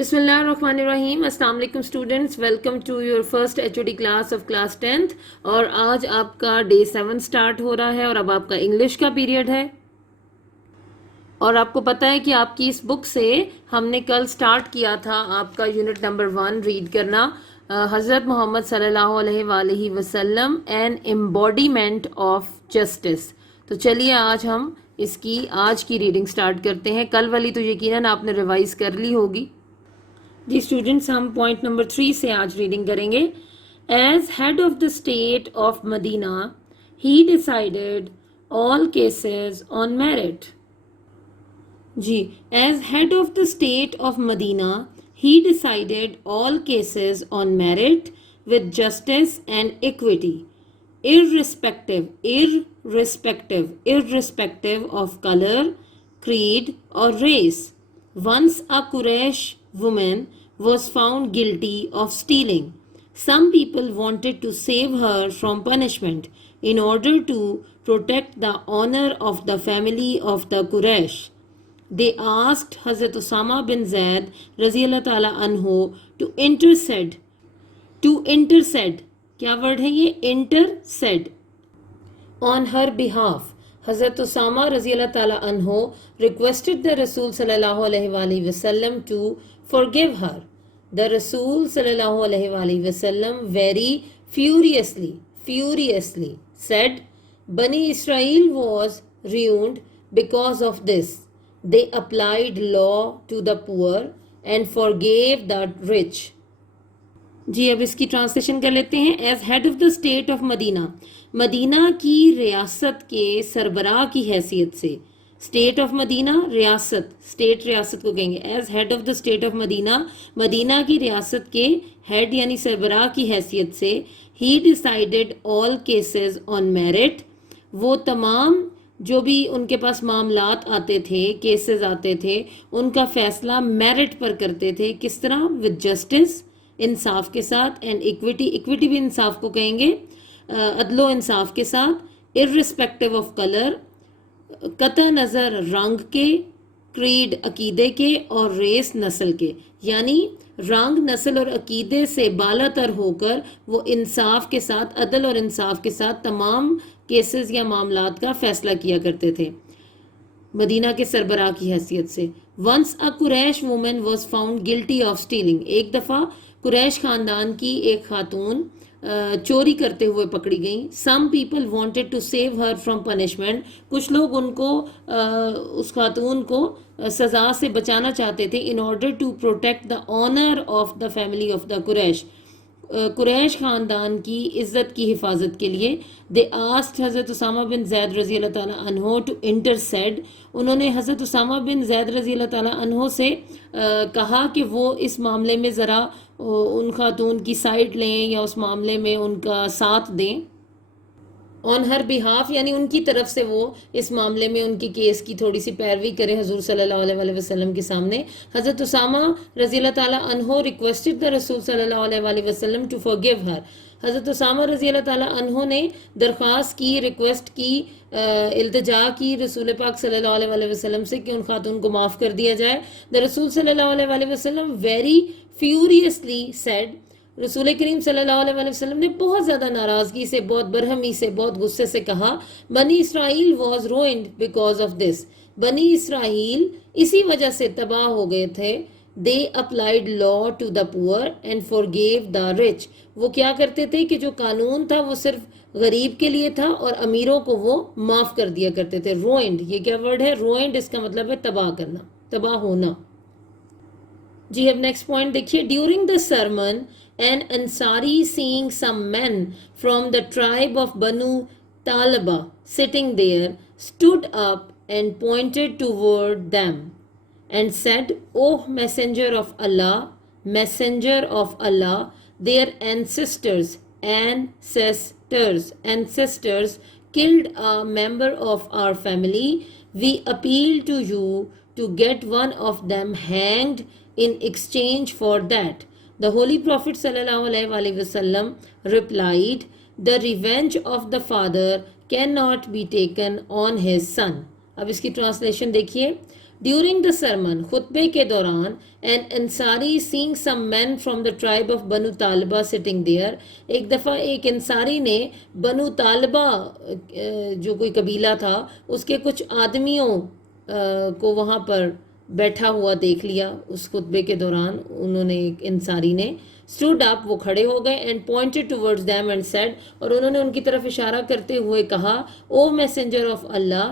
बिस्मिल्लाहिर्रहमानिर्रहीम। अस्सलाम वालेकुम students, welcome to your first HOD class of class 10th। और आज आपका डे 7 स्टार्ट हो रहा है और अब आपका इंग्लिश का पीरियड है। और आपको पता है कि आपकी इस बुक से हमने कल स्टार्ट किया था आपका यूनिट नंबर 1 रीड करना, हज़रत मोहम्मद सल्लल्लाहु अलैहि वसल्लम एन एम्बॉडीमेंट ऑफ जस्टिस। तो चलिए आज हम इसकी आज की रीडिंग स्टार्ट करते हैं। कल वाली तो यकीनन आपने रिवाइज कर ली होगी। जी स्टूडेंट्स, हम पॉइंट नंबर 3 से आज रीडिंग करेंगे। As head of the state of Medina he decided all cases on merit. जी, as head of the state of Medina he decided all cases on merit with justice and equity, irrespective of color, creed or race. Once a Quraysh woman was found guilty of stealing. Some people wanted to save her from punishment in order to protect the honor of the family of the Quraysh. They asked Hazrat Osama bin Zaid Raziyallahu Ta'ala Anhu to intercede, क्या word है ये, intercede on her behalf. Hazrat Osama Raziyallahu Ta'ala Anhu requested the Rasul Sallallahu Alaihi Wasallam to forgive her. The Rasul Sallallahu Alaihi Wasallam very furiously said, Bani Israel was ruined because of this. They applied law to the poor and forgave the rich. जी, अब इसकी translation कर लेते हैं। As head of the state of Medina, Medina की रियासत के सरबराह की हैसियत से। स्टेट ऑफ मदीना, रियासत, स्टेट रियासत को कहेंगे। As head of the state of Medina, Medina की रियासत के हेड यानी सरबराह की हैसियत से। He decided all cases on merit, वो तमाम जो भी उनके पास मामलात आते थे, केसेस आते थे, उनका फैसला मेरिट पर करते थे। किस तरह? विद जस्टिस, इंसाफ के साथ, एंड इक्विटी भी इंसाफ को कहेंगे, अदलो इंसाफ के साथ। इर्रिस्पेक्टिव ऑफ कलर, कतः नज़र रंग के, क्रीड अकीदे के, और रेस नस्ल के। यानी रंग, नस्ल और अकीदे से बालातर होकर वो इंसाफ के साथ, अदल और इंसाफ के साथ तमाम केसेस या मामलात का फैसला किया करते थे मदीना के सरबराह की हैसियत से। Once a Quraish woman was found guilty of stealing, एक दफ़ा कुरैश ख़ानदान की एक खातून चोरी करते हुए पकड़ी गई। Some people wanted to save her from punishment, कुछ लोग उनको उस खातून को सज़ा से बचाना चाहते थे। In order to protect the honour of the family of the Quraish, Quraish ख़ानदान की इज़्ज़त की हिफाजत के लिए। दे आस्क्ड हज़रत उसामा बिन ज़ैद रज़ी अल्लाह ताला अन्हो टू इंटरसेड, उन्होंने हज़रत उसामा बिन ज़ैद रज़ी अल्लाह ताला अन्हो से कहा कि वो इस मामले में ज़रा उन खातून की साइड लें या उस मामले में उनका साथ दें। ऑन हर बिहाफ यानी उनकी तरफ से वो इस मामले में उनकी केस की थोड़ी सी पैरवी करें हजूर सल्लल्लाहु अलैहि वसल्लम के सामने। हज़रत उसामा रज़ियल्लाहु ताला अन्हो रिक्वेस्टेड द रसूल सल्लल्लाहु अलैहि वसल्लम टू फॉरगिव हर, हज़रत उसामा रज़ियल्लाहु ताला अन्हो ने दरख्वास्त की, रिक्वेस्ट की, इल्तिजा की रसूल पाक सल्लल्लाहु अलैहि वसल्लम से कि उन खातून को माफ़ कर दिया जाए। द रसूल सल्लल्लाहु अलैहि वसल्लम वेरी फ्यूरियसली सेड, रसूल करीम सल्लल्लाहु अलैहि वसल्लम ने बहुत ज़्यादा नाराज़गी से, बहुत बरहमी से, बहुत गुस्से से कहा, Bani Israel was ruined because of this, Bani Israel इसी वजह से तबाह हो गए थे। They applied law to the poor and forgave the rich, वो क्या करते थे कि जो कानून था वो सिर्फ गरीब के लिए था और अमीरों को वो माफ़ कर दिया करते थे। रोइंड, ये क्या वर्ड है? रोइंड, इसका मतलब है तबाह करना, तबाह होना। जी, अब नेक्स्ट पॉइंट देखिए। During the sermon an Ansari, seeing some men from the tribe of Banu Talaba sitting there, stood up and pointed toward them and said, O messenger of Allah, their ancestors killed a member of our family. We appeal to you to get one of them hanged in exchange for that. The Holy Prophet sallallahu alaihi wasallam replied, the revenge of the father cannot be taken on his son. अब इसकी translation देखिए। During the Sarman, खुतबे के दौरान, an Ansari seeing some man from the tribe of Banu Taliba sitting there, एक दफ़ा एक अंसारी ने बनु तालिबा जो कोई कबीला था उसके कुछ आदमियों को वहाँ पर बैठा हुआ देख लिया। उस खुतबे के दौरान उन्होंने, एक अंसारी ने, स्टूड अप, वो खड़े हो गए, and pointed towards them and said, और उन्होंने उनकी तरफ इशारा करते हुए कहा, ओ मैसेंजर ऑफ अल्लाह,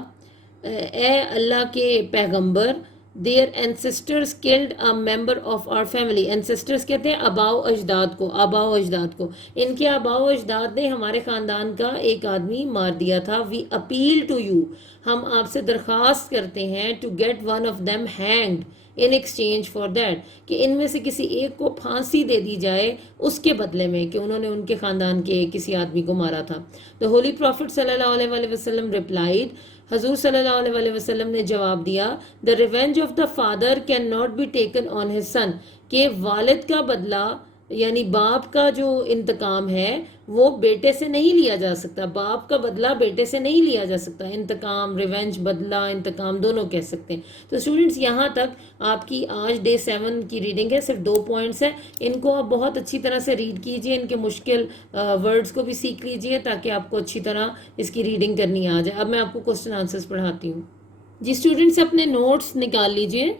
ए अल्लाह के पैगंबर, their ancestors killed a member of our family. Ancestors कहते हैं आबाओ अजदाद को, आबाओ अजदाद को। इनके आबाओ अजदाद ने हमारे ख़ानदान का एक आदमी मार दिया था। वी अपील टू यू, हम आपसे दरख्वास्त करते हैं, to get one of them hanged in exchange for that, कि इनमें से किसी एक को फांसी दे दी जाए उसके बदले में कि उन्होंने उनके ख़ानदान के किसी आदमी को मारा था। द होली प्रॉफिट सल्लल्लाहु अलैहि वसल्लम रिप्लाइड, हजूर सल्लल्लाहु अलैहि वसल्लम ने जवाब दिया, the revenge of the father can not be taken on his son, कि वालिद का बदला यानी बाप का जो इंतकाम है वो बेटे से नहीं लिया जा सकता। बाप का बदला बेटे से नहीं लिया जा सकता। इंतकाम, रिवेंज, बदला, इंतकाम दोनों कह सकते हैं। तो स्टूडेंट्स, यहाँ तक आपकी आज डे 7 की रीडिंग है। सिर्फ 2 पॉइंट्स है, इनको आप बहुत अच्छी तरह से रीड कीजिए, इनके मुश्किल वर्ड्स को भी सीख लीजिए ताकि आपको अच्छी तरह इसकी रीडिंग करनी आ जाए। अब मैं आपको क्वेश्चन आंसर्स पढ़ाती हूँ। जी स्टूडेंट्स, अपने नोट्स निकाल लीजिए।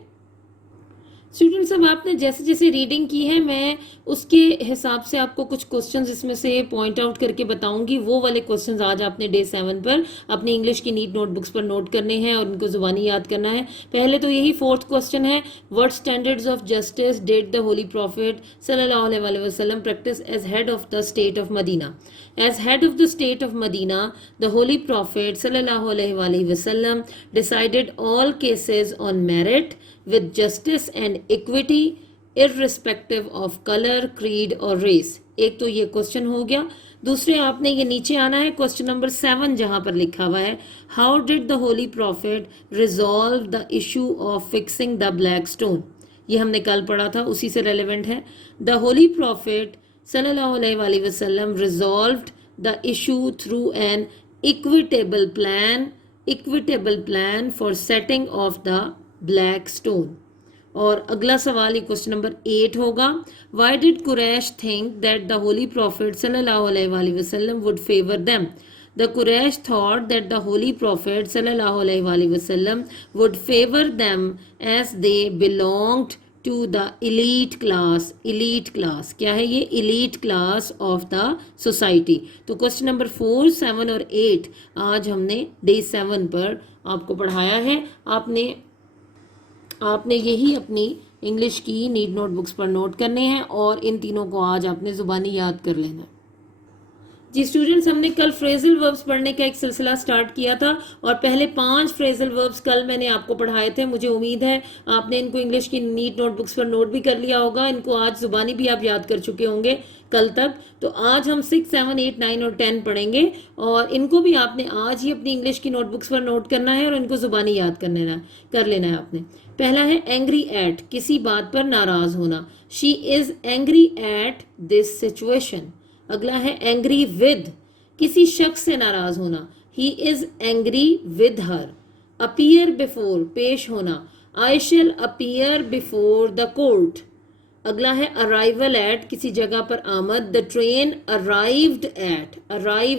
स्टूडेंट्स, अब आपने जैसे जैसे रीडिंग की है मैं उसके हिसाब से आपको कुछ क्वेश्चंस इसमें से पॉइंट आउट करके बताऊंगी। वो वाले क्वेश्चंस आज आपने डे 7 पर अपनी इंग्लिश की नीट नोटबुक्स पर नोट करने हैं और उनको जुबानी याद करना है। पहले तो यही 4th क्वेश्चन है, what standards of justice did the holy prophet सल्लल्लाहु अलैहि वसल्लम practice as head of the state of Medina. As head of the state of Medina, the Holy Prophet sallallahu alaihi wasallam decided all cases on merit with justice and equity, irrespective of color, creed or race. एक तो ये question हो गया। दूसरे आपने ये नीचे आना है, क्वेश्चन नंबर 7 जहां पर लिखा हुआ है, how did the holy profit resolve the issue of fixing the black stone. ये हमने कल पढ़ा था, उसी से रेलिवेंट है। The holy profit Sallallahu Alaihi Wasallam resolved the issue through an equitable plan for setting of the black stone. और अगला सवाल ये क्वेश्चन नंबर 8 होगा, why did Quraysh think that the Holy Prophet Sallallahu Alaihi Wasallam would favor them? The Quraysh thought that the Holy Prophet Sallallahu Alaihi Wasallam would favor them as they belonged to the elite class क्या है ये? Elite class of the society. तो question number 4, 7 और 8 आज हमने day 7 पर आपको पढ़ाया है। आपने यही अपनी इंग्लिश की नीट नोटबुक्स पर नोट करने हैं और इन तीनों को आज आपने जुबानी याद कर लेना है। जी स्टूडेंट्स, हमने कल फ्रेजल वर्ब्स पढ़ने का एक सिलसिला स्टार्ट किया था और पहले 5 फ्रेजल वर्ब्स कल मैंने आपको पढ़ाए थे। मुझे उम्मीद है आपने इनको इंग्लिश की नीट नोटबुक्स पर नोट भी कर लिया होगा। इनको आज जुबानी भी आप याद कर चुके होंगे कल तक। तो आज हम 6, 7, 8, 9 और 10 पढ़ेंगे और इनको भी आपने आज ही अपनी इंग्लिश की नोटबुक्स पर नोट करना है और इनको जुबानी याद कर लेना है आपने। पहला है एंग्री एट, किसी बात पर नाराज होना। She is angry at this situation. अगला है एंग्री विद, किसी शख्स से नाराज होना। He is angry with her. Appear before, पेश होना। I shall appear before the court. अगला है अराइवल एट, किसी जगह पर आमद। द ट्रेन अराइव्ड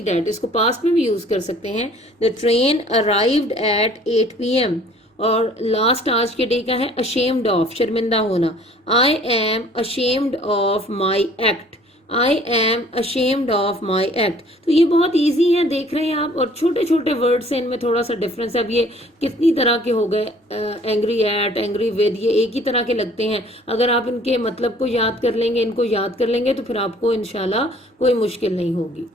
एट, इसको पास्ट में भी यूज कर सकते हैं। The train arrived at 8 PM। और लास्ट आज के डे का है अशेम्ड ऑफ, शर्मिंदा होना। I am ashamed of my act. I am ashamed of my act. तो ये बहुत ईजी है, देख रहे हैं आप, और छोटे छोटे वर्ड से इनमें थोड़ा सा डिफरेंस है। अब ये कितनी तरह के हो गए, एंग्री एट, एंग्री विद, ये एक ही तरह के लगते हैं। अगर आप इनके मतलब को याद कर लेंगे, इनको याद कर लेंगे तो फिर आपको इंशाल्लाह कोई मुश्किल नहीं होगी।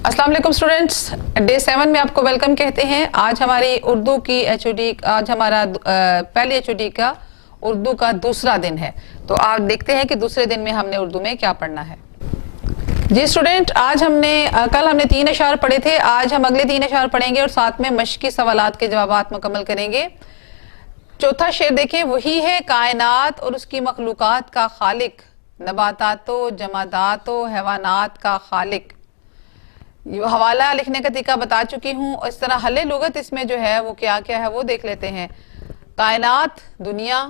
अस्सलाम वालेकुम स्टूडेंट्स, डे 7 में आपको वेलकम कहते हैं। आज हमारी उर्दू की HOD, आज हमारा पहले HOD का उर्दू का दूसरा दिन है। तो आप देखते हैं कि दूसरे दिन में हमने उर्दू में क्या पढ़ना है। जी स्टूडेंट, आज कल हमने 3 अशार पढ़े थे, आज हम अगले 3 अशार पढ़ेंगे और साथ में मश्की सवालात के जवाबात मुकम्मल करेंगे। चौथा शेर देखें, वही है कायनात और उसकी मखलूकात का खालिक, नबातातो, जमादातो, हैवानात का खालिक। ये हवाला लिखने का तरीका बता चुकी हूँ। इस तरह हले लुगत इसमें जो है वो क्या क्या है वो देख लेते हैं। कायनात, दुनिया,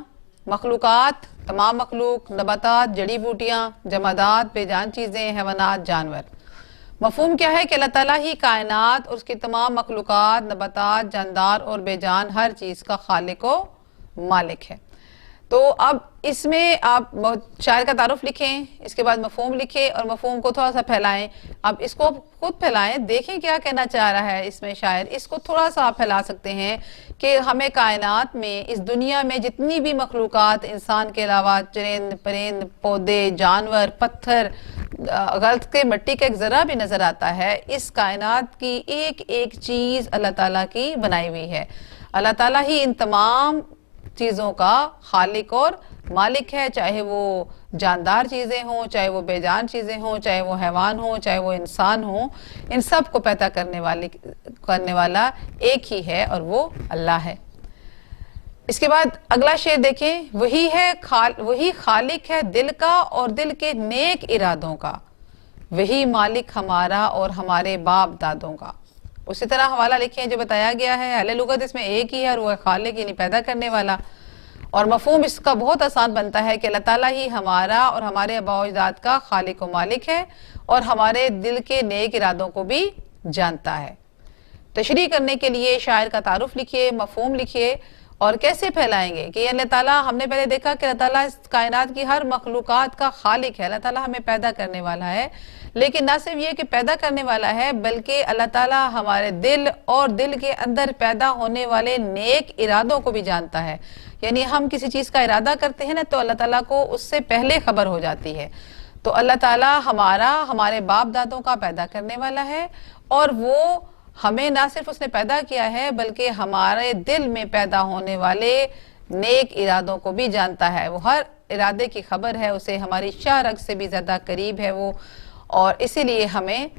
मखलूकात, तमाम मखलूक, नबातात, जड़ी बूटियाँ, जमादात, बेजान चीज़ें, हैवानात, जानवर। मफहूम क्या है कि अल्लाह ताला ही कायनात और उसकी तमाम मखलूकात, नबातात, जानदार और बेजान हर चीज़ का खालिक व मालिक है। तो अब इसमें आप शायर का तारुफ लिखें, इसके बाद मफहूम लिखें और मफहूम को थोड़ा सा फैलाएं। अब इसको खुद फैलाएं, देखें क्या कहना चाह रहा है इसमें शायर। इसको थोड़ा सा आप फैला सकते हैं कि हमें कायनात में, इस दुनिया में जितनी भी मखलूकात, इंसान के अलावा चरिंद परिंद, पौधे, जानवर, पत्थर, गर्द के मिट्टी का एक ज़रा भी नज़र आता है, इस कायनात की एक एक चीज़ अल्लाह ताला की बनाई हुई है। अल्लाह ताला ही इन तमाम चीज़ों का खालिक और मालिक है, चाहे वो जानदार चीज़ें हों, चाहे वो बेजान चीज़ें हों, चाहे वो हैवान हों, चाहे वो इंसान हों, इन सब को पैदा करने वाला एक ही है और वो अल्लाह है। इसके बाद अगला शेर देखें, वही खालिक है दिल का और दिल के नेक इरादों का, वही मालिक हमारा और हमारे बाप दादों का। उसी तरह हवाला लिखे जो बताया गया है, अहले लुगत इसमें एक ही है और वह खालिक यानी पैदा करने वाला। और मफहूम इसका बहुत आसान बनता है कि अल्लाह ताला ही हमारा और हमारे आबा अजदाद का खालिक व मालिक है और हमारे दिल के नेक इरादों को भी जानता है। तशरीह करने के लिए शायर का तारुफ लिखिए, मफहूम लिखिए और कैसे फैलाएंगे कि अल्लाह ताला, हमने पहले देखा कि अल्लाह ताला इस कायनात की हर मखलूकात का खालिक है, अल्लाह ताला हमें पैदा करने वाला है। लेकिन ना सिर्फ ये कि पैदा करने वाला है, बल्कि अल्लाह ताला हमारे दिल और दिल के अंदर पैदा होने वाले नेक इरादों को भी जानता है। यानी हम किसी चीज़ का इरादा करते हैं ना, तो अल्लाह ताला को उससे पहले खबर हो जाती है। तो अल्लाह ताला हमारा, हमारे बाप दादों का पैदा करने वाला है और वो हमें ना सिर्फ उसने पैदा किया है, बल्कि हमारे दिल में पैदा होने वाले नेक इरादों को भी जानता है। वो हर इरादे की खबर है उसे, हमारी शाह रग से भी ज़्यादा करीब है वो। और इसीलिए हमें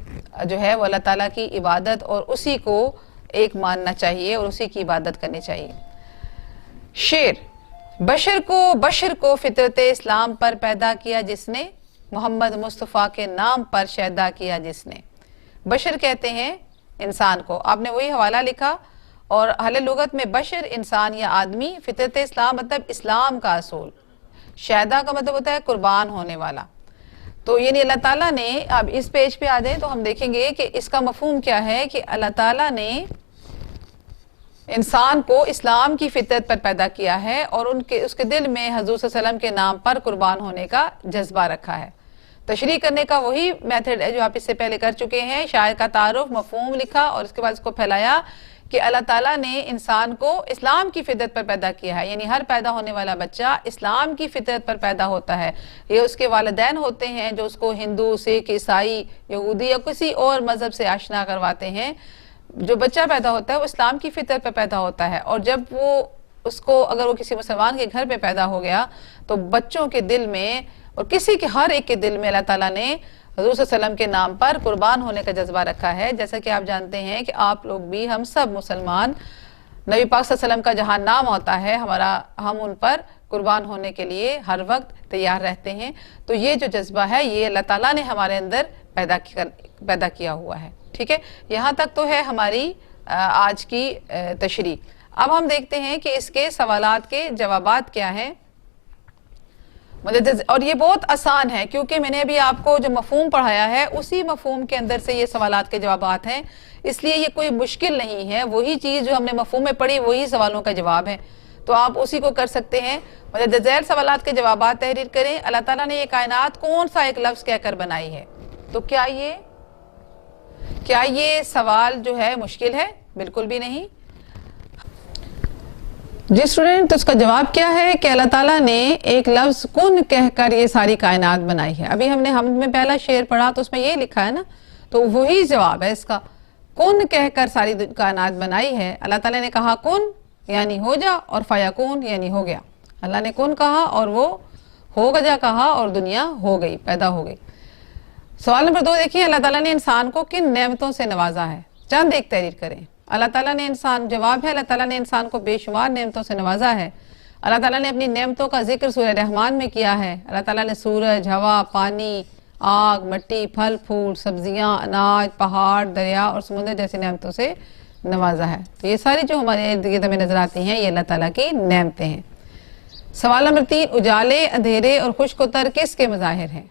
जो है वो अल्लाह ताला की इबादत और उसी को एक मानना चाहिए और उसी की इबादत करनी चाहिए। शेर, बशर को फितरत इस्लाम पर पैदा किया जिसने, मोहम्मद मुस्तफ़ा के नाम पर शैदा किया जिसने। बशर कहते हैं इंसान को। आपने वही हवाला लिखा और अहले लुगत में बशर इंसान या आदमी, फितरत इस्लाम मतलब इस्लाम का असूल, शैदा का मतलब होता है कुर्बान होने वाला। तो यानी अल्लाह ताला ने, अब इस पेज पे आ जाए तो हम देखेंगे कि इसका मफहूम क्या है कि अल्लाह ताला ने इंसान को इस्लाम की फितरत पर पैदा किया है और उसके दिल में हजूर सल्लल्लाहु अलैहि वसल्लम के नाम पर कुर्बान होने का जज्बा रखा है। तशरीह करने का वही मेथड है जो आप इससे पहले कर चुके हैं। शायर का तारुफ, मफहूम लिखा और उसके बाद इसको फैलाया कि अल्लाह ताला ने इंसान को इस्लाम की फितरत पर पैदा किया है। यानी हर पैदा होने वाला बच्चा इस्लाम की फितरत पर पैदा होता है। ये उसके वालिदैन होते हैं जो उसको हिंदू, सिख, ईसाई, यहूदी या किसी और मज़हब से आशना करवाते हैं। जो बच्चा पैदा होता है वो इस्लाम की फितरत पर पैदा होता है और जब वो उसको, अगर वो किसी मुसलमान के घर पे पैदा हो गया तो बच्चों के दिल में और किसी के हर एक के दिल में अल्लाह ताला ने हज़ूर सल्लल्लाहु अलैहि वसल्लम के नाम पर कुर्बान होने का जज्बा रखा है। जैसा कि आप जानते हैं कि आप लोग भी, हम सब मुसलमान, नबी पाक सल्लल्लाहु अलैहि वसल्लम का जहाँ नाम होता है हम उन पर कुर्बान होने के लिए हर वक्त तैयार रहते हैं। तो ये जो जज्बा है ये अल्लाह ताला ने हमारे अंदर पैदा किया हुआ है। ठीक है, यहाँ तक तो है हमारी आज की तशरीह। अब हम देखते हैं कि इसके सवालात के जवाबात क्या हैं। और ये बहुत आसान है क्योंकि मैंने अभी आपको जो मफहूम पढ़ाया है उसी मफहूम के अंदर से ये सवालात के जवाबात हैं, इसलिए ये कोई मुश्किल नहीं है। वही चीज़ जो हमने मफहूम में पढ़ी वही सवालों का जवाब है, तो आप उसी को कर सकते हैं। मतलब ज़ैर सवालात के जवाबात तहरीर करें। अल्लाह ताला ने ये कायनात कौन सा एक लफ्ज़ कहकर बनाई है? तो क्या ये सवाल जो है मुश्किल है? बिल्कुल भी नहीं जी स्टूडेंट। तो इसका जवाब क्या है कि अल्लाह ताला ने एक लफ्ज़ कुन कहकर ये सारी कायनात बनाई है। अभी हमने पहला शेर पढ़ा तो उसमें ये लिखा है ना, तो वही जवाब है इसका। कुन कहकर सारी कायनात बनाई है। अल्लाह ताला ने कहा कुन यानी हो जा और फयाकुन यानी हो गया। अल्लाह ने कुन कहा और वो हो जा कहा और दुनिया हो गई, पैदा हो गई। सवाल नंबर 2 देखिए, अल्लाह ताला ने इंसान को किन नेमतों से नवाजा है? चंद एक तहरीर करें। अल्लाह ताला ने जवाब है अल्लाह ताला ने इंसान को बेशुमार नेमतों से नवाजा है। अल्लाह ताला ने अपनी नेमतों का जिक्र सूरह रहमान में किया है। अल्लाह ताला ने सूरज, हवा, पानी, आग, मिट्टी, फल फूल, सब्जियां, अनाज, पहाड़, दरिया और समुद्र जैसी नेमतों से नवाजा है। तो ये सारी जो हमारे इर्द गिर्द हमें नजर आती हैं, ये अल्लाह ताला की नेमतें हैं। सवाल नंबर 3, उजाले, अंधेरे और खुश्क-व-तर किसके मज़ाहिर हैं?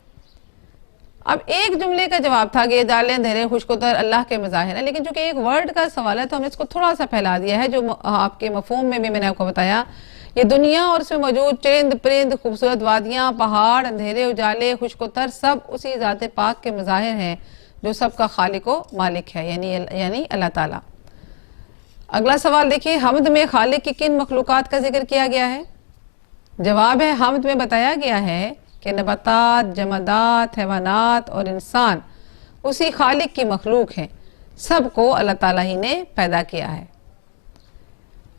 अब एक जुमले का जवाब था कि उजाले, अंधेरे, खुश्क-व-तर अल्लाह के मज़ाहिर हैं, लेकिन चूंकि एक वर्ड का सवाल है तो हमने इसको थोड़ा सा फैला दिया है। जो आपके मफहूम में भी मैंने आपको बताया, ये दुनिया और इसमें मौजूद चरिंद परिंद, खूबसूरत वादियाँ, पहाड़, अंधेरे, उजाले, खुश्क-व-तर सब उसी ज़ात पाक के मज़ाहिर हैं जो सबका खालिक व मालिक है, यानी अल्लाह ताला। अगला सवाल देखिए, हमद में खालिक की किन मखलूक़ात का जिक्र किया गया है? जवाब है, हमद में बताया गया है कि नबातात, जमादात, हैवानात और इंसान उसी खालिक की मखलूक हैं, सबको अल्लाह ताला ही ने पैदा किया है।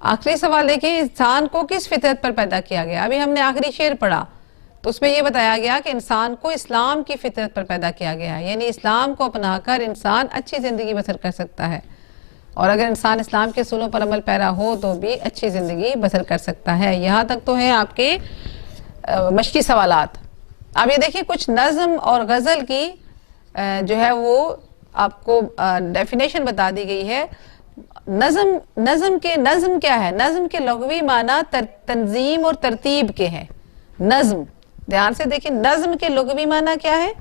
आखिरी सवाल देखिए, इंसान को किस फितरत पर पैदा किया गया? अभी हमने आखिरी शेर पढ़ा तो उसमें यह बताया गया कि इंसान को इस्लाम की फितरत पर पैदा किया गया है, यानी इस्लाम को अपनाकर इंसान अच्छी ज़िंदगी बसर कर सकता है, और अगर इंसान इस्लाम के असूलों पर अमल पैरा हो तो भी अच्छी ज़िंदगी बसर कर सकता है। यहाँ तक तो है आपके मशकी सवालात। अब ये देखिए, कुछ नज़म और गज़ल की जो है वो आपको डेफिनेशन बता दी गई है। नज़म क्या है? नज़म के लग़वी माना तंजीम और तरतीब के हैं। नज़म, ध्यान से देखिए, नज़म के लग़वी माना क्या है?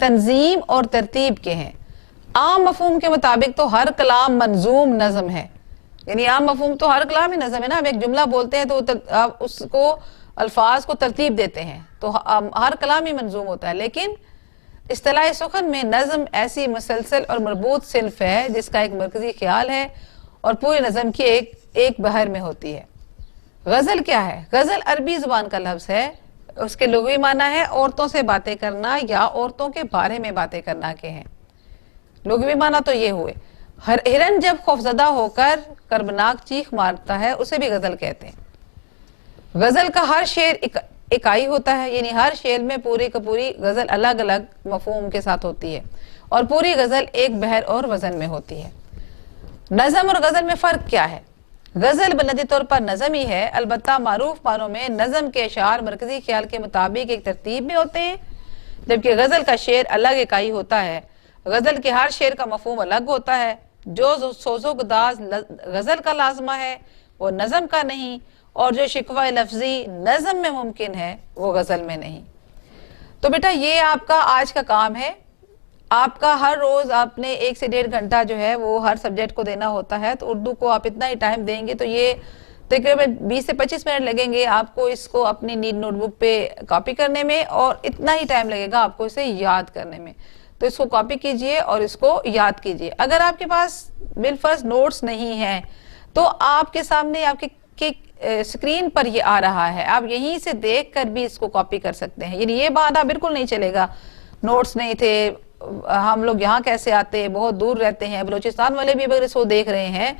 तंजीम और तरतीब के हैं। आम मफहूम के मुताबिक तो हर कलाम मंजूम नज़म है, यानी आम मफहूम तो हर कलाम ही नज़म है ना। हम एक जुमला बोलते हैं तो आप उसको अल्फाज को तरतीब देते हैं, तो हर कलाम ही मंजूम होता है। लेकिन इस्तिलाह सुखन में नज़म ऐसी मुसलसल और मरबूत सिल्फ है जिसका एक मरकजी ख्याल है और पूरे नज़म की एक बहर में होती है। गज़ल क्या है? गज़ल अरबी ज़ुबान का लफ्ज़ है, उसके लुग़वी माना है औरतों से बातें करना या औरतों के बारे में बातें करना के हैं। लुग़वी माना तो ये हुए, हिरन जब खौफज़दा होकर कर्बनाक चीख मारता है उसे भी गज़ल कहते हैं। गज़ल का हर शेर इकाई होता है, यानी हर शेर में पूरी का पूरी गज़ल अलग अलग मफहूम के साथ होती है और पूरी गज़ल एक बहर और वज़न में होती है। नज़म और गज़ल में फ़र्क क्या है? गज़ल बुनियादी तौर पर नज़म ही है, अलबत्ता मारूफ मानों में नज़म के अशार मरकजी ख्याल के मुताबिक एक तरतीब में होते हैं, जबकि गज़ल का शेर अलग इकाई होता है। गज़ल के हर शेर का मफहूम अलग होता है। जो सोज़ो गुदाज गज़ल का लाजमा है वो नज़म का नहीं, और जो शिकवा लफ्ज़ी नज़म में मुमकिन है वो गज़ल में नहीं। तो बेटा ये आपका आज का काम है। आपका हर रोज़ आपने 1 से 1.5 घंटा जो है वो हर सब्जेक्ट को देना होता है, तो उर्दू को आप इतना ही टाइम देंगे तो ये तकरीबन 20 से 25 मिनट लगेंगे आपको इसको अपनी नीड नोटबुक पे कॉपी करने में, और इतना ही टाइम लगेगा आपको इसे याद करने में। तो इसको कॉपी कीजिए और इसको याद कीजिए। अगर आपके पास बिलफर्ज नोट्स नहीं है तो आपके सामने आपके स्क्रीन पर ये आ रहा है, आप यहीं से देख कर भी इसको कॉपी कर सकते हैं। यानी ये बहाना बिल्कुल नहीं चलेगा, नोट्स नहीं थे, हम लोग यहाँ कैसे आते, बहुत दूर रहते हैं। बलूचिस्तान वाले भी अगर इसको देख रहे हैं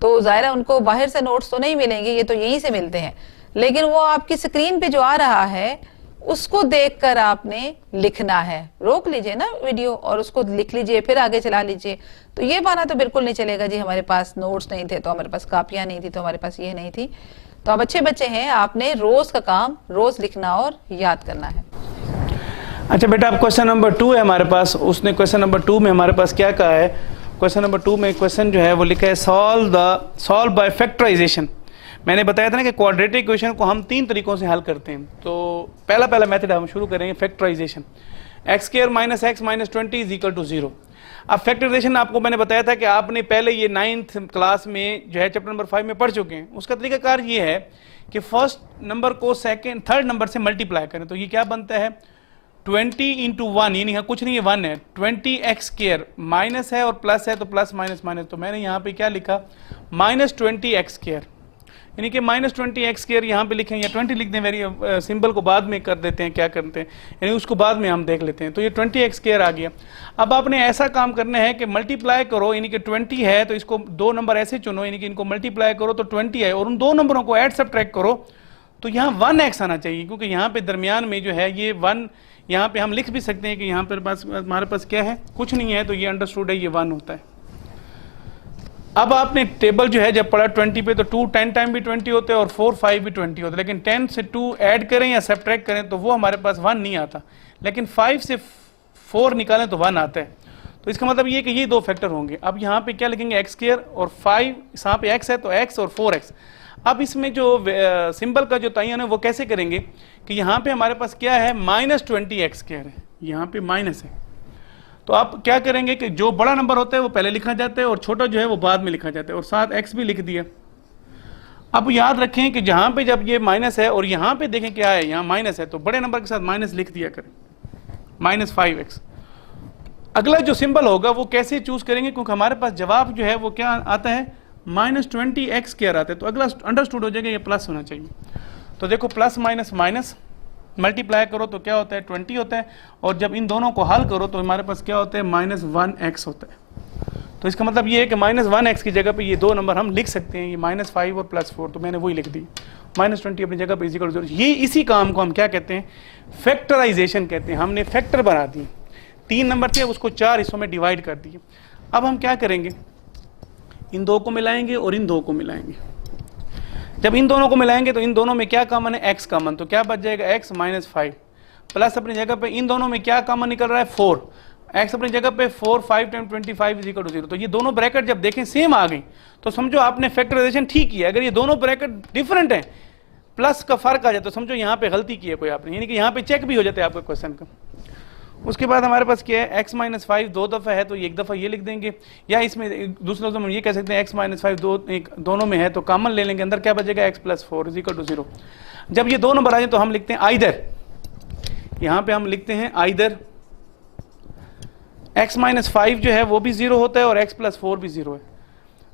तो ज़ाहिर है उनको बाहर से नोट्स तो नहीं मिलेंगे, ये तो यहीं से मिलते हैं, लेकिन वो आपकी स्क्रीन पे जो आ रहा है उसको देखकर आपने लिखना है। रोक लीजिए ना वीडियो और उसको लिख लीजिए, फिर आगे चला लीजिए। तो ये बहाना तो बिल्कुल नहीं चलेगा जी हमारे पास नोट्स नहीं थे, तो हमारे पास कापियां नहीं थी, तो हमारे पास ये नहीं थी। तो आप अच्छे बच्चे हैं, आपने रोज का काम रोज लिखना और याद करना है। अच्छा बेटा, अब क्वेश्चन नंबर 2 है हमारे पास। उसने क्वेश्चन नंबर 2 में हमारे पास क्या कहा है? क्वेश्चन नंबर 2 में क्वेश्चन जो है वो लिखा है सॉल्व बाय फैक्टराइजेशन। मैंने बताया था ना कि क्वाड्रेटिक इक्वेशन को हम 3 तरीकों से हल करते हैं। तो पहला मेथड हम शुरू करेंगे फैक्टराइजेशन। x² - x - 20 = 0। अब फैक्टराइजेशन आपको मैंने बताया था कि आपने पहले ये 9th क्लास में जो है चैप्टर नंबर 5 में पढ़ चुके हैं। उसका तरीकाकार ये है कि फर्स्ट नंबर को थर्ड नंबर से मल्टीप्लाई करें। तो ये क्या बनता है? 20 × 1, यानी कुछ नहीं है 1 है। 20x², माइनस है और प्लस है तो प्लस माइनस माइनस, तो मैंने यहाँ पे क्या लिखा? -20x², यानी कि -20x² यहाँ पे लिखें या 20 लिख दें। वेरी सिंबल को बाद में कर देते हैं, क्या करते हैं यानी उसको बाद में हम देख लेते हैं। तो ये 20x² आ गया। अब आपने ऐसा काम करना है कि मल्टीप्लाई करो, यानी कि 20 है तो इसको 2 नंबर ऐसे चुनो, यानी कि इनको मल्टीप्लाई करो तो 20 है, और उन 2 नंबरों को ऐड सब्ट्रैक्ट करो तो यहाँ 1x आना चाहिए, क्योंकि यहाँ पे दरमियान में जो है ये 1, यहाँ पे हम लिख भी सकते हैं कि यहाँ पर पास हमारे पास क्या है, कुछ नहीं है, तो ये अंडरस्टूड है, ये 1 होता है। अब आपने टेबल जो है जब पढ़ा 20 पे, तो 2 10 टाइम भी 20 होते हैं और 4 5 भी 20 होते हैं, लेकिन 10 से 2 ऐड करें या सब्ट्रैक्ट करें तो वो हमारे पास 1 नहीं आता, लेकिन 5 से 4 निकालें तो 1 आता है। तो इसका मतलब ये कि ये दो फैक्टर होंगे। अब यहाँ पे क्या लिखेंगे, एक्स स्क्वायर और 5, यहाँ पे x है तो x और 4x। अब इसमें जो सिंबल का जो तयन है वो कैसे करेंगे कि यहाँ पे हमारे पास क्या है, -20x स्क्वायर है, यहाँ पे माइनस है। तो आप क्या करेंगे कि जो बड़ा नंबर होता है वो पहले लिखा जाता है और छोटा जो है वो बाद में लिखा जाता है, और साथ x भी लिख दिया। अब याद रखें कि जहाँ पे जब ये माइनस है और यहाँ पे देखें क्या है, यहाँ माइनस है, तो बड़े नंबर के साथ माइनस लिख दिया करें, -5x। अगला जो सिंबल होगा वो कैसे चूज करेंगे, क्योंकि हमारे पास जवाब जो है वो क्या आता है, -20x स्क्वायर आता है। तो अगला अंडरस्टूड हो जाएगा, ये प्लस होना चाहिए। तो देखो प्लस माइनस माइनस मल्टीप्लाई करो तो क्या होता है, 20 होता है, और जब इन दोनों को हल करो तो हमारे पास क्या होता है, -1x होता है। तो इसका मतलब ये है कि -1x की जगह पे ये दो नंबर हम लिख सकते हैं, ये -5 और +4, तो मैंने वही लिख दी, -20 अपनी जगह पे इक्वल 0। ये इसी काम को हम क्या कहते हैं, फैक्टराइजेशन कहते हैं। हमने फैक्टर बना दिए, 3 नंबर थे उसको 4 हिस्सों में डिवाइड कर दिए। अब हम क्या करेंगे, इन दो को मिलाएंगे और इन दो को मिलाएंगे। जब इन दोनों को मिलाएंगे तो इन दोनों में क्या कॉमन है, x कॉमन, तो क्या बच जाएगा x -5 प्लस अपनी जगह पे इन दोनों में क्या कॉमन निकल रहा है, 4, x अपनी जगह पे 4, 5 टाइम 25 इज इक्वल टू 0। तो ये दोनों ब्रैकेट जब देखें सेम आ गई तो समझो आपने फैक्टराइजेशन ठीक किया। अगर ये दोनों ब्रैकेट डिफरेंट है, प्लस का फर्क आ जाए, तो समझो यहाँ पे गलती की है कोई आपने, यानी कि यहाँ पे चेक भी हो जाता है आपका क्वेश्चन का। उसके बाद हमारे पास क्या है, x -5 दो दफ़ा है तो एक दफ़ा ये लिख देंगे, या इसमें दूसरे लफ्ज़ में ये कह सकते हैं x -5 दोनों में है तो कॉमन ले लेंगे, अंदर क्या बचेगा, x + 4 इज इक्वल टू 0। जब ये दो नंबर आ जाए तो हम लिखते हैं आइदर, यहाँ पे हम लिखते हैं आइदर x -5 जो है वो भी 0 होता है और x + 4 भी 0 है।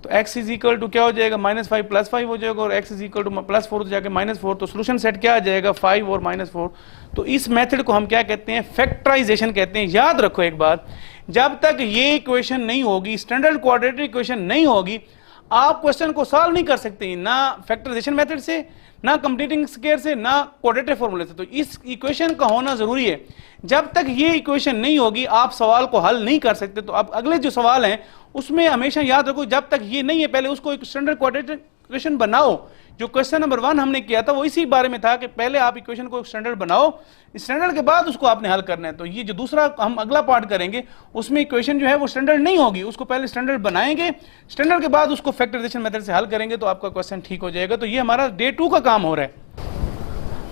तो x इज इक्वल टू क्या हो जाएगा, -5 + 5 हो जाएगा, और x इज इक्वल टू +4 तो जाके -4। तो सोल्यूशन सेट क्या आ जाएगा, 5 और -4। तो इस मेथड को हम क्या कहते हैं, फैक्टराइजेशन कहते हैं। याद रखो एक बात, जब तक ये इक्वेशन नहीं होगी, स्टैंडर्ड क्वाड्रेटिक इक्वेशन नहीं होगी, आप क्वेश्चन को सॉल्व नहीं कर सकते, ना फैक्टराइजेशन मेथड से, ना कंप्लीटिंग स्क्वायर से, ना क्वाड्रेटिक फॉर्मूले से। तो इस इक्वेशन का होना जरूरी है। जब तक ये इक्वेशन नहीं होगी आप सवाल को हल नहीं कर सकते। तो अब अगले जो सवाल हैं उसमें हमेशा याद रखो, जब तक ये नहीं है पहले उसको एक स्टैंडर्ड क्वाड्रेटिक इक्वेशन बनाओ। जो क्वेश्चन नंबर 1 हमने किया था वो इसी बारे में था कि पहले आप इक्वेशन को स्टैंडर्ड बनाओ, स्टैंडर्ड के बाद उसको आपने हल करना है। तो ये जो दूसरा हम अगला पार्ट करेंगे उसमें इक्वेशन जो है वो स्टैंडर्ड नहीं होगी, उसको पहले स्टैंडर्ड बनाएंगे, स्टैंडर्ड के बाद उसको फैक्टराइजेशन मेथड से हल करेंगे तो आपका क्वेश्चन ठीक हो जाएगा। तो ये हमारा डे 2 का काम हो रहा है।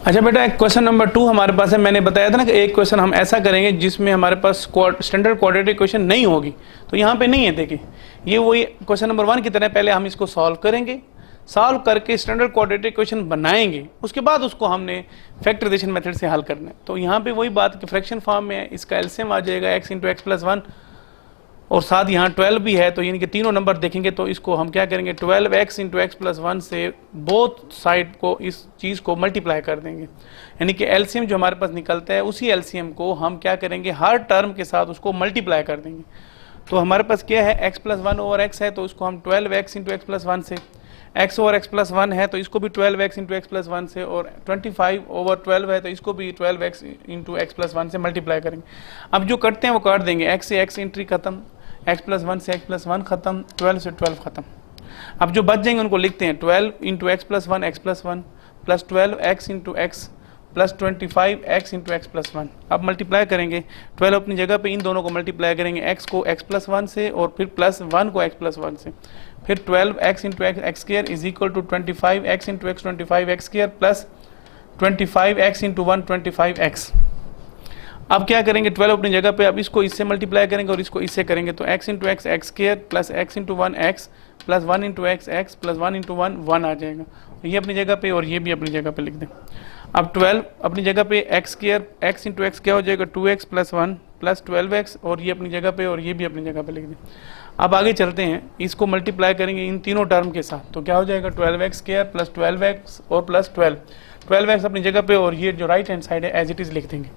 अच्छा बेटा, एक क्वेश्चन नंबर 2 हमारे पास है। मैंने बताया था ना कि एक क्वेश्चन हम ऐसा करेंगे जिसमें हमारे पास स्टैंडर्ड क्वाड्रेटिक इक्वेशन नहीं होगी, तो यहाँ पे नहीं है। देखिए ये वही क्वेश्चन नंबर 1 की तरह, पहले हम इसको सॉल्व करेंगे, सॉल्व करके स्टैंडर्ड क्वाड्रेटिक इक्वेशन बनाएंगे, उसके बाद उसको हमने फैक्टराइजेशन मेथड से हल करना है। तो यहाँ पे वही बात कि फ्रैक्शन फॉर्म में है, इसका एलसीएम आ जाएगा x × x + 1, और साथ यहाँ 12 भी है, तो यानी कि तीनों नंबर देखेंगे तो इसको हम क्या करेंगे, 12x × x + 1 से बोथ साइड को इस चीज़ को मल्टीप्लाई कर देंगे, यानी कि एलसीएम जो हमारे पास निकलता है उसी एलसीएम को हम क्या करेंगे, हर टर्म के साथ उसको मल्टीप्लाई कर देंगे। तो हमारे पास क्या है, x + 1/x है तो उसको हम 12x × x + 1 से, x/x + 1 है तो इसको भी 12x × x + 1 से, और 25/12 है तो इसको भी 12x × x + 1 से मल्टीप्लाई करेंगे। अब जो करते हैं वो काट देंगे, x से x एंट्री खत्म, x + 1 से x + 1 खत्म, 12 से 12 खत्म। अब जो बच जाएंगे उनको लिखते हैं 12 × x + 1 x + 1 plus 12x × x plus 25x × x + 1। अब मल्टीप्लाई करेंगे, 12 अपनी जगह पे, इन दोनों को मल्टीप्लाई करेंगे, x को x + 1 से और फिर +1 को x + 1 से, फिर 12x × x² is equal to 25x × x 25x² plus 25x × 1 25x। अब क्या करेंगे, 12 अपनी जगह पे, अब इसको इससे मल्टीप्लाई करेंगे और इसको इससे करेंगे, तो x × x x² plus x × 1 x plus 1 × x x plus 1 × 1 1 आ जाएगा। ये अपनी जगह पे और ये भी अपनी जगह पे लिख दें। अब 12 अपनी जगह पे x² x × x क्या हो जाएगा, 2x प्लस 1 प्लस 12x, और ये अपनी जगह पे और ये भी अपनी जगह पे लिख दें। अब आगे चलते हैं, इसको मल्टीप्लाई करेंगे इन तीनों टर्म के साथ, तो क्या हो जाएगा, 12x² प्लस 12x और प्लस 12x अपनी जगह पे, और ये जो राइट हैंड साइड है एज इट इज़ लिख देंगे।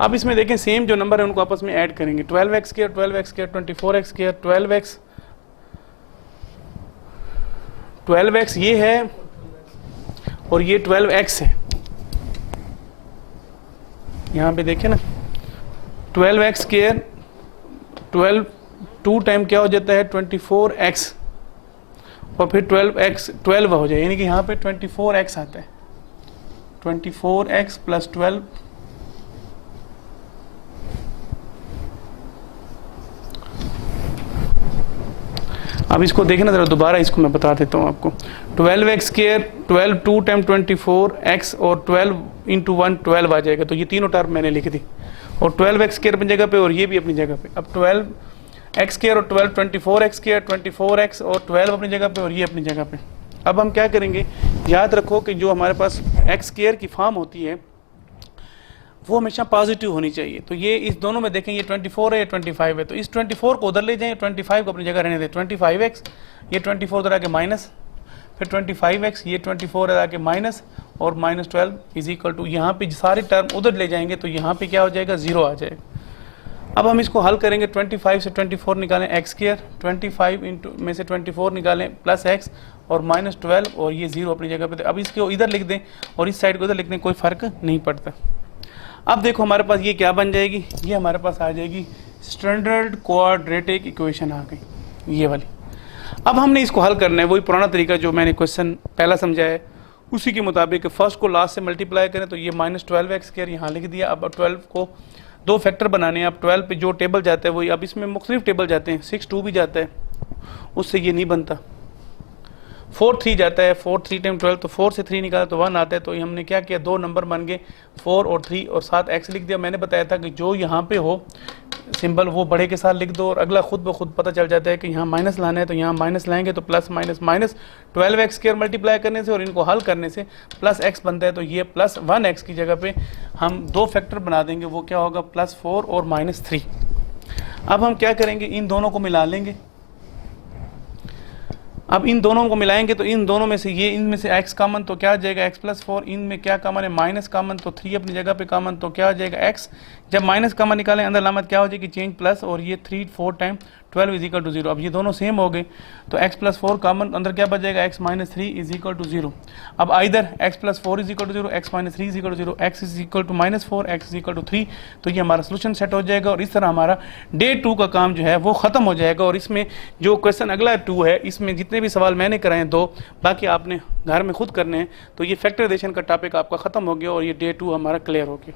अब इसमें देखें सेम जो नंबर है उनको आपस में ऐड करेंगे, 12x² 24x² 12x ये है और ये 12x है। यहाँ पे देखें ना, 12x² 12 2 टाइम क्या हो जाता है 24x, और फिर 12x 12 हो जाए, यानी कि यहाँ पे 24x आता है, 24x प्लस 12 अब इसको देखना ज़रा दोबारा, इसको मैं बता देता हूँ आपको। 12x², 12 2 टाइम 24x और 12 इंटू 1 12 आ जाएगा। तो ये तीनों टर्म मैंने लिख दी, और 12x² अपनी जगह पे और ये भी अपनी जगह पे। अब 12x² और 12 24x², 24x और 12 अपनी जगह पे और ये अपनी जगह पे। अब हम क्या करेंगे, याद रखो कि जो हमारे पास x² की फॉर्म होती है वो हमेशा पॉजिटिव होनी चाहिए। तो ये इस दोनों में देखें, ये 24 है, ये 25 है, तो इस 24 को उधर ले जाएं, 25 को अपनी जगह रहने दें। 25x, ये 24 उधर आके माइनस, फिर 25x, ये 24 उधर आके माइनस, और -12 इज इक्वल टू, यहाँ पे सारे टर्म उधर ले जाएंगे तो यहाँ पे क्या हो जाएगा, 0 आ जाएगा। अब हम इसको हल करेंगे, 25 से 24 निकालें x², 25 इंटू में से 24 निकालें प्लस x और -12 और ये 0 अपनी जगह पे। अब इसको इधर लिख दें और इस साइड को इधर लिख दें, कोई फ़र्क नहीं पड़ता। अब देखो हमारे पास ये क्या बन जाएगी, ये हमारे पास आ जाएगी स्टैंडर्ड क्वाड्रेटिक इक्वेशन आ गई, ये वाली। अब हमने इसको हल करना है, वही पुराना तरीका जो मैंने क्वेश्चन पहला समझाया है उसी के मुताबिक। फर्स्ट को लास्ट से मल्टीप्लाई करें तो ये -12x² यहाँ लिख दिया। अब 12 को दो फैक्टर बनाने हैं। अब 12 पे जो टेबल जाता है वही, अब इसमें मुख्तलिफ टेबल जाते हैं, 6 2 भी जाता है, उससे ये नहीं बनता। 4 3 जाता है, 4 3 टाइम 12, तो 4 से 3 निकाला तो 1 आता है। तो हमने क्या किया, दो नंबर बन गए 4 और 3 और साथ x लिख दिया। मैंने बताया था कि जो यहाँ पे हो सिंबल वो बड़े के साथ लिख दो, और अगला खुद ब खुद पता चल जाता है कि यहाँ माइनस लाना है तो यहाँ माइनस लाएंगे तो plus minus minus 12x² multiply करने से और इनको हल करने से प्लस x बनता है। तो ये प्लस 1x की जगह पे हम दो फैक्टर बना देंगे, वो क्या होगा, +4 और -3। अब हम क्या करेंगे, इन दोनों को मिला लेंगे। अब इन दोनों को मिलाएंगे तो इन दोनों में से ये, इनमें से x कॉमन तो क्या आ जाएगा, x+4। इनमें क्या कॉमन है, माइनस कॉमन, तो 3 अपनी जगह पे कॉमन तो क्या आ जाएगा x। जब माइनस कॉमन निकालें अंदर लामत क्या हो जाएगी, चेंज प्लस, और ये 3 4 टाइम 12 इज इक्वल टू 0। अब ये दोनों सेम हो गए तो x+4 कॉमन, अंदर क्या बच जाएगा, x - 3 इज इक्वल टू 0। अब either x+4 is equal to 0, x - 3 is equal to 0, x is equal to -4, x is equal to 3। तो ये हमारा सोल्यूशन सेट हो जाएगा और इस तरह हमारा डे 2 का काम जो है वो ख़त्म हो जाएगा। और इसमें जो क्वेश्चन अगला 2 है, इसमें जितने भी सवाल मैंने कराए हैं 2, बाकी आपने घर में खुद करने हैं। तो ये फैक्टराइजेशन का टॉपिक आपका ख़त्म हो गया और ये डे 2 हमारा क्लियर हो गया।